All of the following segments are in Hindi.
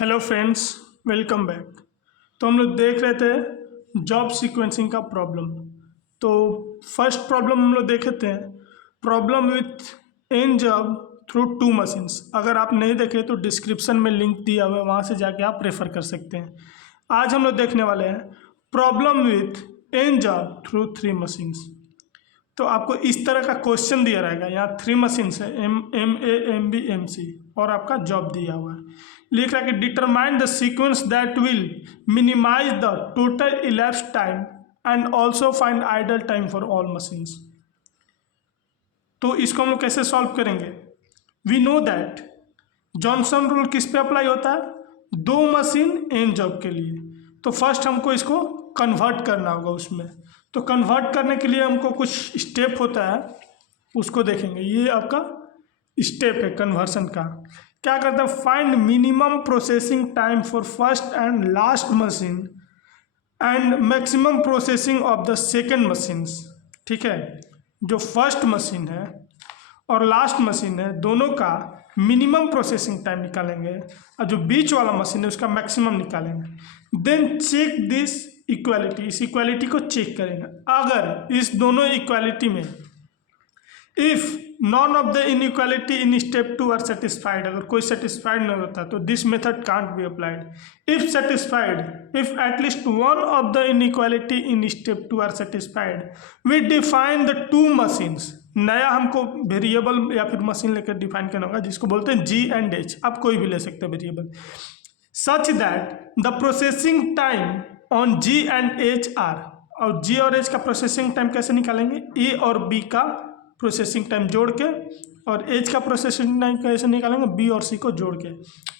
Hello friends, welcome back. तो हम लोग देख रहे थे जॉब सीक्वेंसिंग का प्रॉब्लम। तो फर्स्ट प्रॉब्लम हम लोग देखे थे problem with n job through two machines. अगर आप नहीं देखे तो डिस्क्रिप्शन में लिंक दिया हुआ है, वहाँ से जाके आप रेफर कर सकते हैं। आज हम लोग देखने वाले हैं problem with n job through three machines. तो आपको इस तरह का क्वेश्चन दिया रहेगा, यहाँ थ्री मशीन्स है MA MB MC और आपका जॉब दिया हुआ है। लिख रहा है कि determine the sequence that will minimize the total elapse time and also find idle time for all machines. तो इसको हम लोग कैसे सॉल्व करेंगे? We know that Johnson rule किस पे अप्लाई होता है? दो मशीन एन जॉब के लिए। तो फर्स्ट हमको इसको कन्वर्ट करना होगा उसमें। तो कन्वर्ट करने के लिए हमको कुछ स्टेप होता है, उसको देखेंगे। ये आपका स्टेप है कन्वर्सन का। क्या करते हैं? Find minimum processing time for first and last machine and maximum processing of the second machines. ठीक है, जो फर्स्ट मशीन है और लास्ट मशीन है दोनों का मिनिमम प्रोसेसिंग टाइम निकालेंगे और जो बीच वाला मशीन है उसका मैक्सिमम निकालेंगे। देन चेक दिस इक्वालिटी, इस इक्वालिटी को चेक करेंगे। अगर इस दोनों इक्वालिटी में if none of the inequality in step two are satisfied, अगर कोई सेटिस्फाइड नहीं होता तो this method can't be applied. If satisfied, if at least one of the inequality in step two are satisfied, we define the two machines. नया हमको वेरिएबल या फिर मशीन लेकर डिफाइन करना होगा जिसको बोलते हैं G and H। आप कोई भी ले सकते हैं variable. Such that the processing time on G and H are, और G और H का प्रोसेसिंग टाइम कैसे निकालेंगे? A और B का प्रोसेसिंग टाइम जोड़ के, और H का प्रोसेसिंग टाइम कैसे निकालेंगे? B और C को जोड़ के।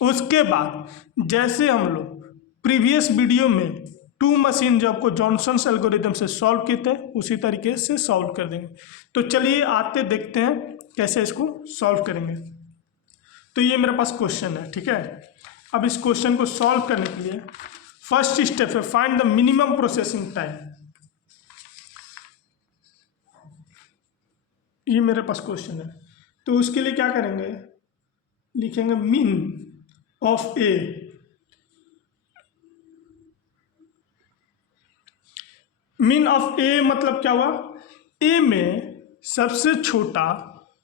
उसके बाद जैसे हम लोग प्रीवियस वीडियो में टू मशीन जो आपको जॉनसन्स एल्गोरिथम से सॉल्व किए थे उसी तरीके से सॉल्व कर देंगे। तो चलिए आते देखते हैं कैसे इसको सॉल्व करेंगे। तो ये मेरे पास क्वेश्चन है, ठीक है। अब इस क्वेश्चन को सॉल्व करने के लिए फर्स्ट स्टेप है find the minimum processing time. ये मेरे पास क्वेश्चन है, तो उसके लिए क्या करेंगे? लिखेंगे mean of A. Mean of A मतलब क्या हुआ? ए में सबसे छोटा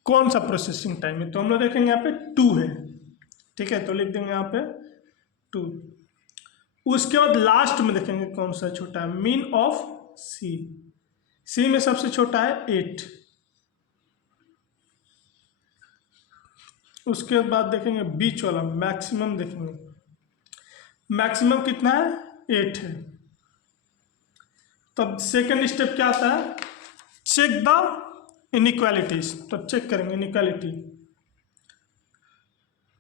कौन सा प्रोसेसिंग टाइम है? तो हम लोग देखेंगे यहाँ पे 2 है, ठीक है। तो लिख देंगे यहाँ पे 2। उसके बाद लास्ट में देखेंगे कौन सा छोटा है। मीन ऑफ सी, सी में सबसे छोटा है 8। उसके बाद देखेंगे बीच वाला मैक्सिमम, देखेंगे मैक्सिमम कितना है? 8 है। तब सेकेंड स्टेप क्या आता है? Check the inequalities. तो चेक करेंगे इनइक्वालिटी,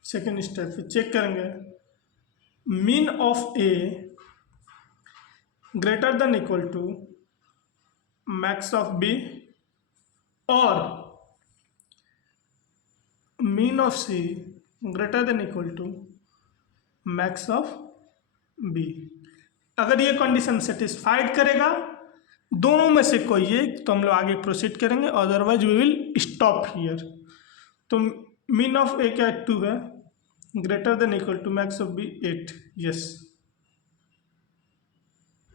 सेकेंड स्टेप फिर चेक करेंगे mean of A greater than equal to max of B और mean of C greater than equal to max of B. अगर ये कंडीशन सेटिस्फाइड करेगा दोनों में से कोई एक, तो हम लोग आगे प्रोसीड करेंगे, otherwise we will stop here. तो मीन ऑफ ए क्या है? 2 है, greater than equal to max of B 8। Yes,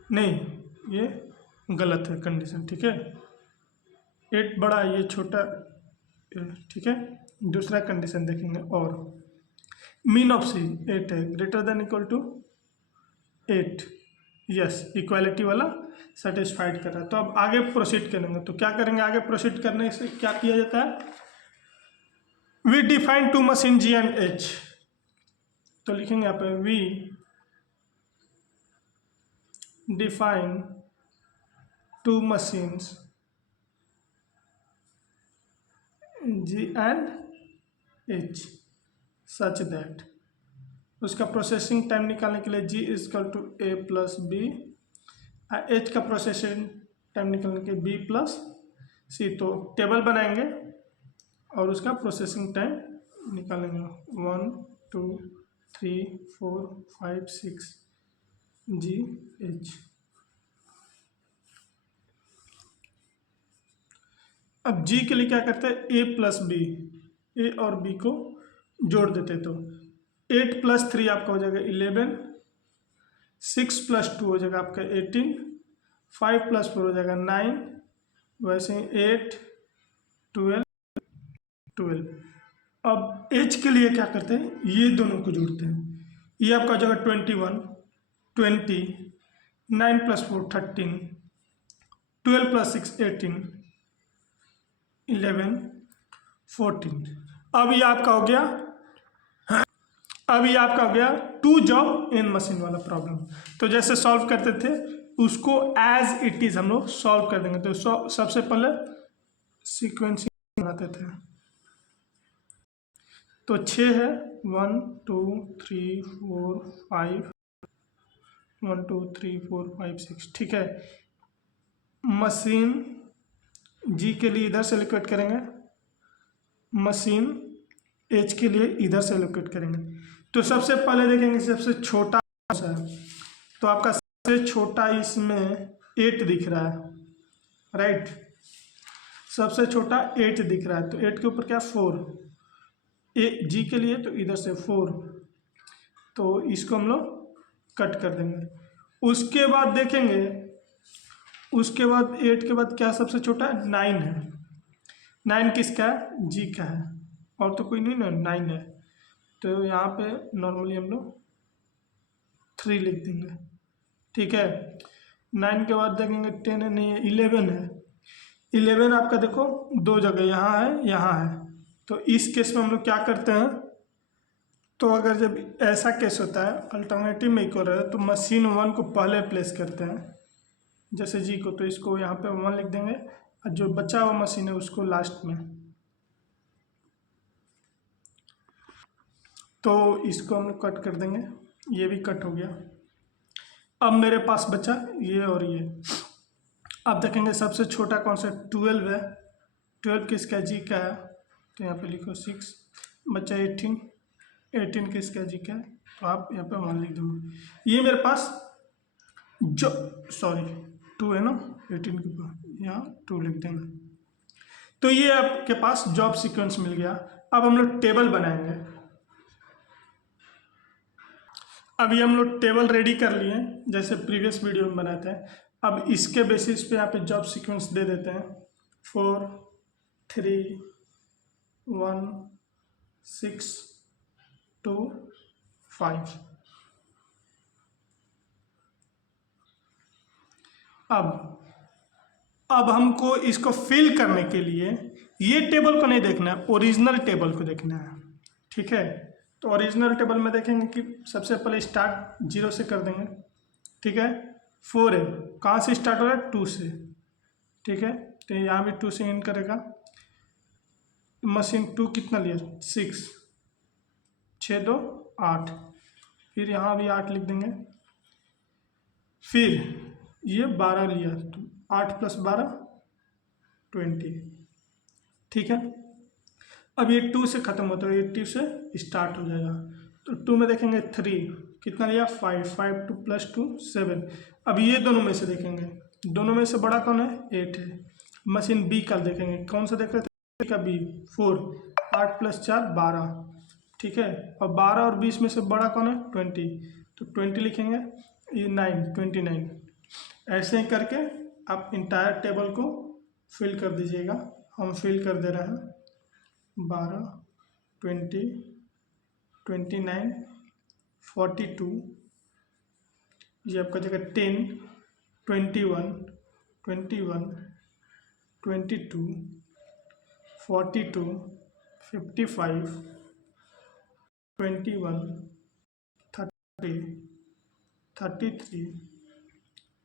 नहीं ये गलत है कंडीशन, ठीक है। 8 बड़ा है, ये छोटा, ठीक है। दूसरा कंडीशन देखेंगे, और मीन ऑफ सी 8 है, greater than equal to 8। Yes, equality वाला सेटिस्फाइड कर रहा है। तो अब आगे प्रोसीड करेंगे। तो क्या करेंगे? आगे प्रोसीड करने से क्या किया जाता है? We define two machine G and H। तो लिखेंगे यहाँ पे we define two machines G and H such that, उसका प्रोसेसिंग टाइम निकालने के लिए G equal to A plus B, H का प्रोसेसिंग टाइम निकालने के B प्लस C। तो टेबल बनाएंगे और उसका प्रोसेसिंग टाइम निकालेंगे। 1 2 3 4 5 6 G H। अब G के लिए क्या करते हैं? A प्लस बी, A और B को जोड़ देते। तो 8 + 3 आपका हो जाएगा 11, 6 + 2 हो जाएगा आपका 18, 5 + 4 हो जाएगा 9, वैसे ही 8, 12, 12। अब एच के लिए क्या करते हैं, ये दोनों को जोड़ते हैं। ये आपका हो जाएगा 21, 20, 9 + 4 13, 12 + 6 18, 11, 14। अब ये आपका हो गया, अब ये आपका हो गया 2 जॉब इन मशीन वाला प्रॉब्लम। तो जैसे सॉल्व करते थे उसको एज इट इज हम लोग सॉल्व कर देंगे। तो सबसे पहले सीक्वेंसिंग बनाते थे। तो 6 है, 1 2 3 4 5, 1 2 3 4 5 6, ठीक है। मशीन जी के लिए इधर से एलोकेट करेंगे, मशीन एच के लिए इधर से एलोकेट करेंगे। तो सबसे पहले देखेंगे सबसे छोटा कौन सा है। तो आपका सबसे छोटा इसमें 8 दिख रहा है, राइट। सबसे छोटा 8 दिख रहा है, तो 8 के ऊपर क्या 4, ए जी के लिए तो इधर से 4, तो इसको हम लोग कट कर देंगे। उसके बाद देखेंगे, उसके बाद 8 के बाद क्या सबसे छोटा है 9 है। 9 किसका है, जी का है, और तो कोई नहीं ना, 9 है। तो यहाँ पे नॉर्मली हम लोग 3 लिख देंगे, ठीक है। 9 के बाद देखेंगे 10 है, नहीं है, 11 है। 11 आपका देखो 2 जगह, यहाँ है यहाँ है। तो इस केस में हम लोग क्या करते हैं, तो अगर जब ऐसा केस होता है अल्टरनेटिव में इक्वल है, तो मशीन 1 को पहले प्लेस करते हैं, जैसे जी को, तो इसको यहाँ पे 1 लिख देंगे, और जो बचा हुआ मशीन है उसको लास्ट में। तो इसको हम लोग कट कर देंगे, ये भी कट हो गया। अब मेरे पास बचा ये और ये। अब देखेंगे सबसे छोटा कौन सा 12 है। 12 किसका जी का है, तो यहाँ पे लिखो 6, बचा 18, 18 किसका जी का है, तो आप यहाँ पे 1 लिख दोगे। ये मेरे पास जो सॉरी 2 है ना, 18 के ऊपर यहाँ 2 लिख देंगे। तो ये आपके पास जॉब सीक्वेंस मिल गया। अब हम लोग टेबल बनाएंगे। अभी हम लोग टेबल रेडी कर लिए हैं, जैसे प्रीवियस वीडियो में बनाते हैं। अब इसके बेसिस पे यहाँ पे जॉब सीक्वेंस दे देते हैं, 4 3 1 6 2 5। अब हमको इसको फिल करने के लिए ये टेबल को नहीं देखना है, ओरिजिनल टेबल को देखना है, ठीक है। तो ओरिजिनल टेबल में देखेंगे कि सबसे पहले स्टार्ट 0 से कर देंगे, ठीक है। 4 है, कहाँ से स्टार्ट हो रहा है 2 से, ठीक है। तो यहाँ भी 2 से एंड करेगा। मशीन 2 कितना लिया 6, 6 2 8, फिर यहाँ भी 8 लिख देंगे। फिर ये 12 लिया, तो 8 + 12 20, ठीक है। अब ये 2 से ख़त्म होता है, ये 2 से स्टार्ट हो जाएगा। तो 2 में देखेंगे 3, कितना लिया 5, 5 2 + 2 7। अब ये दोनों में से देखेंगे, दोनों में से बड़ा कौन है 8 है। मशीन बी का देखेंगे, कौन सा देख रहे थे का बी 4, 8 + 4 12, ठीक है। और 12 और 20 में से बड़ा कौन है 20, तो 20 लिखेंगे। ये 9 29। ऐसे ही करके आप इंटायर टेबल को फिल कर दीजिएगा। हम फिल कर दे रहे हैं 12 20 29 42, ये आपका जगह 10 21 21 22 42 55 21 30 33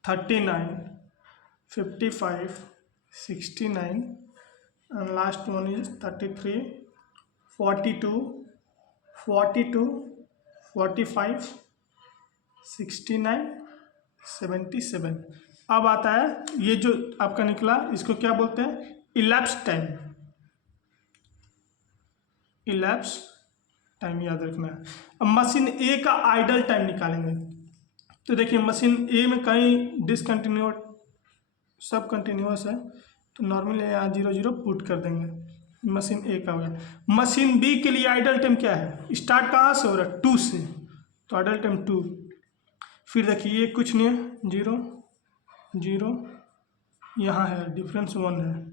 39 55 69, and last one is 33 42 42 45 69 77। अब आता है ये जो आपका निकला, इसको क्या बोलते हैं इलैप्स टाइम। इलैप्स टाइम याद रखना है। अब मशीन ए का आइडल टाइम निकालेंगे। तो देखिए मशीन ए में कहीं डिसकंटिन्यूस सब कंटिन्यूस है, तो नॉर्मली यहाँ 0 0 पुट कर देंगे। मशीन ए का हो गया। मशीन बी के लिए आइडल टाइम क्या है, स्टार्ट कहाँ से हो रहा है, 2 से, तो आइडल टाइम 2। फिर देखिए ये कुछ नहीं है, 0 0, यहाँ है डिफरेंस 1 है,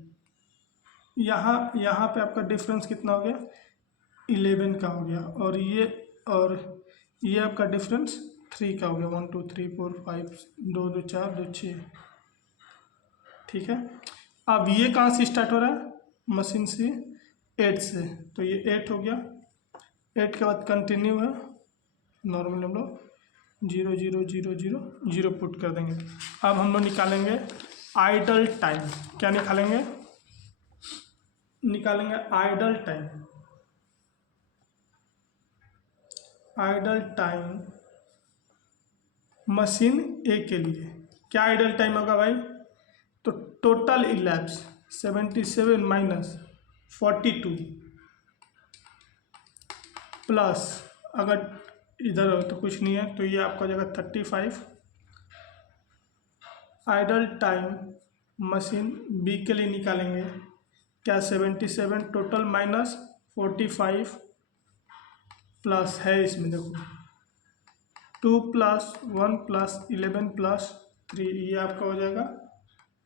यहाँ पे आपका डिफरेंस कितना हो गया, 11 का हो गया, और ये आपका डिफरेंस 3 का हो गया, 1 2 3 4 5 2 2 4 2 6। ठीक है, अब ये कहाँ से स्टार्ट हो रहा है, मशीन से 8 से, तो ये 8 हो गया। 8 के बाद कंटिन्यू है, नॉर्मल हम लोग 0 0 0 0 0 पुट कर देंगे। अब हम लोग निकालेंगे आइडल टाइम। क्या निकालेंगे idle time. Idle time machine A के लिए क्या आइडल टाइम होगा भाई, तो टोटल इलैप्स 77 माइनस 42 प्लस, अगर इधर हो तो कुछ नहीं है, तो ये आपका जगह 35। आइडल टाइम मशीन बी के लिए निकालेंगे क्या, 77 टोटल माइनस 45 प्लस है इसमें देखो 2 प्लस 1 प्लस 11 प्लस 3, ये आपका हो जाएगा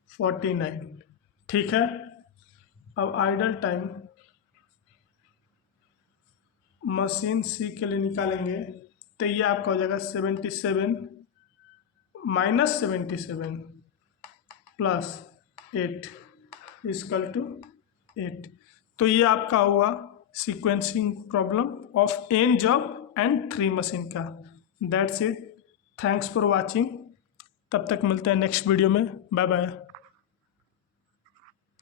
49। ठीक है, अब आइडल टाइम मशीन सी के लिए निकालेंगे, तो ये आपका हो जाएगा 77 माइनस 77 प्लस 8 इक्वल टू 8। तो ये आपका हुआ sequencing problem of n job and 3 machine का। That's it, thanks for watching. तब तक मिलते हैं नेक्स्ट वीडियो में, बाय बाय।